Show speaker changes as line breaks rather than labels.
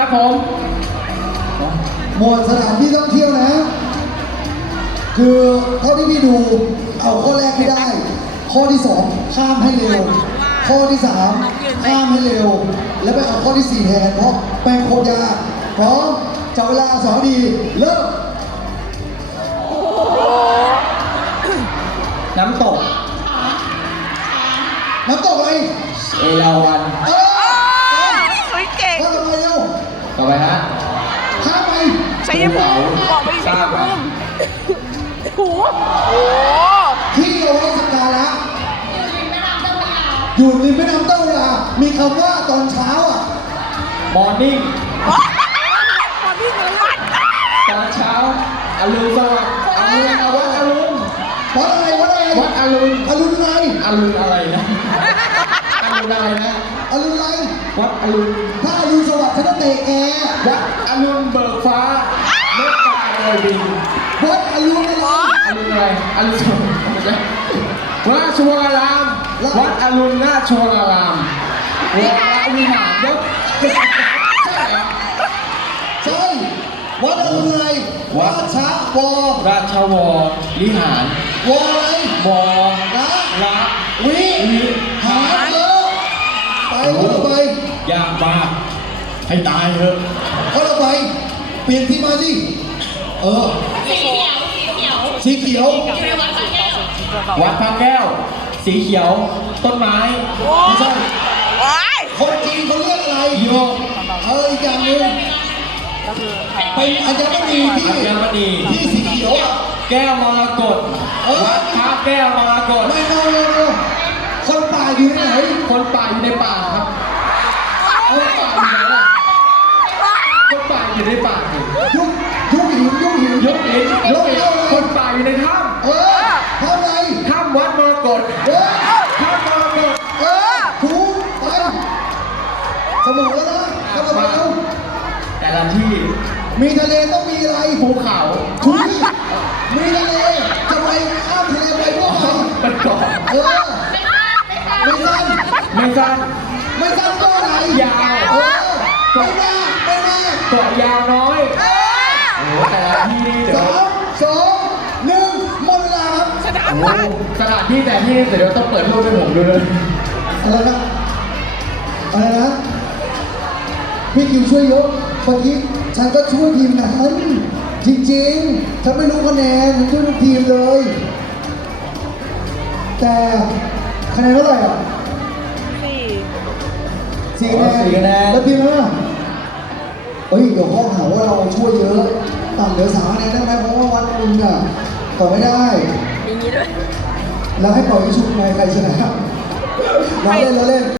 ครับผม
หมวดสถานที่ท่องเที่ยวนะ คือเท่าที่พี่ดูเอาข้อแรกให้ได้ ข้อที่สองข้ามให้เร็ว ข้อที่สามข้ามให้เร็ว แล้วไปเอาข้อที่สี่แทนเพราะแปลงโคตรยากพร้อมจับเวลาสองดีเริ่ม
น้ำตก
น้ำตกอะไร
เอราวัณ
เออ
เฮ้ยเก่ง
ข้อต่อไปเร็ว
ต่อไปฮะ
ข้ามไป
ชัยภูมิบอกไปชัยภูมิโอ้โห
ที่เอาไว้สักการะอยู่ริมแม่น้ำเจ้าพระยามีคำว่าตอนเช้าอ่ะ
มอร์นิ่ง
ตอนที่หนูวัด
ตอนเช้าอรุณสวัสดิ์อรุณวัดอรุณ
วัดอะไรวัดอะไร
วัดอรุณ
อรุณอะไร
อรุณอะไรนะอรุณอะไรนะ
อรุณอะไร
วัดอรุณ
ถ้าอรุณสวัสดิ์ฉันต้องเตะแอร์
วัดอรุณเบิกฟ้าเมฆกาโรยบิน
วัดอรุณอะไร
อรุณอะไรอรุณสวัสดิ์ไม่ใช่ราชวรารามวัดอรุณราชวรารามวัดพระวิหารยกใช่เหรอ
ใช่วัดอรุณอะไรวัดชะวอ
ราชวรวิหาร
วออะไร
วอ
ละ
ละ
วิ
วิ
หารเออไปข้อต่อไป
ยากมากให้ตายเถอะ
ข้อต่อไปเปลี่ยนที่มาสิเออสีเขียว
วัดพระแก้ว สีเขียว ต้นไม้
ไม่ใช่
ว้าย
คนจีนเขาเรียกอะไร
โยก
อีกอย่างหนึงเป็นอัญมณีที่
อัญมณี
ที่สีเขียวอ่ะ
แก้วมรกตวัดพระแก้วมรกต
ไม่คนป่าอยู่ที่ไหน
คนป่าอยู่ในป่าครับคนป่าอยู่ไหนล่ะคนป่าอยู่ในป่าสิ
ยุคหิน
ยกหินยกหินคนป่าอยู่ในถ้
เออทำไร
ำถ้ำวัดมรกต
เออ
ถ้ำมรกต
ถูกไปสมองแล้วนะทำอะไรแล้ว
แต่ละที่
มีทะเลต้องมีอะไร
ภูเขา
ถูกมีทะเลจะไปข้ามทะเลไปพวกไหน
เป็นเกาะ
เออไม่สั้น
ไม่สั้น
ไม่สั้นก็อะไร
ยาว
เออไม่มากไม่มาก
เกาะยาวน้อยโอ้โหแต่ละที่นี่เดี๋ยว
3 2 1หมดเวลาครับ
ชนะ
โอ้โห
พัน
สถานที่แต่ที่เดี๋ยวต้องเปิดรูปให้ผมดูเลย
อะไรนะอะไรนะพี่กิวช่วยยกเมื่อกี้ฉันก็ช่วยทีมนั้นจริงๆฉันไม่รู้คะแนนฉันช่วยทุกทีมเลย แต่คะแนนเท่าไหร่อ่ะ
สี่
สี่คะแนน
4 คะแนน
แล้วทีมนั้นอ่ะเฮ้ยเดี๋ยวเขาหาว่าเราช่วยเยอะต่ำเหลือ3 คะแนนได้ไหมเพราะว่าวัดคุณอ่ะต่อไม่ได้
อย่างนี้ด้วย
แล้วให้ปล่อยชุดไงใครชนะเราเล่น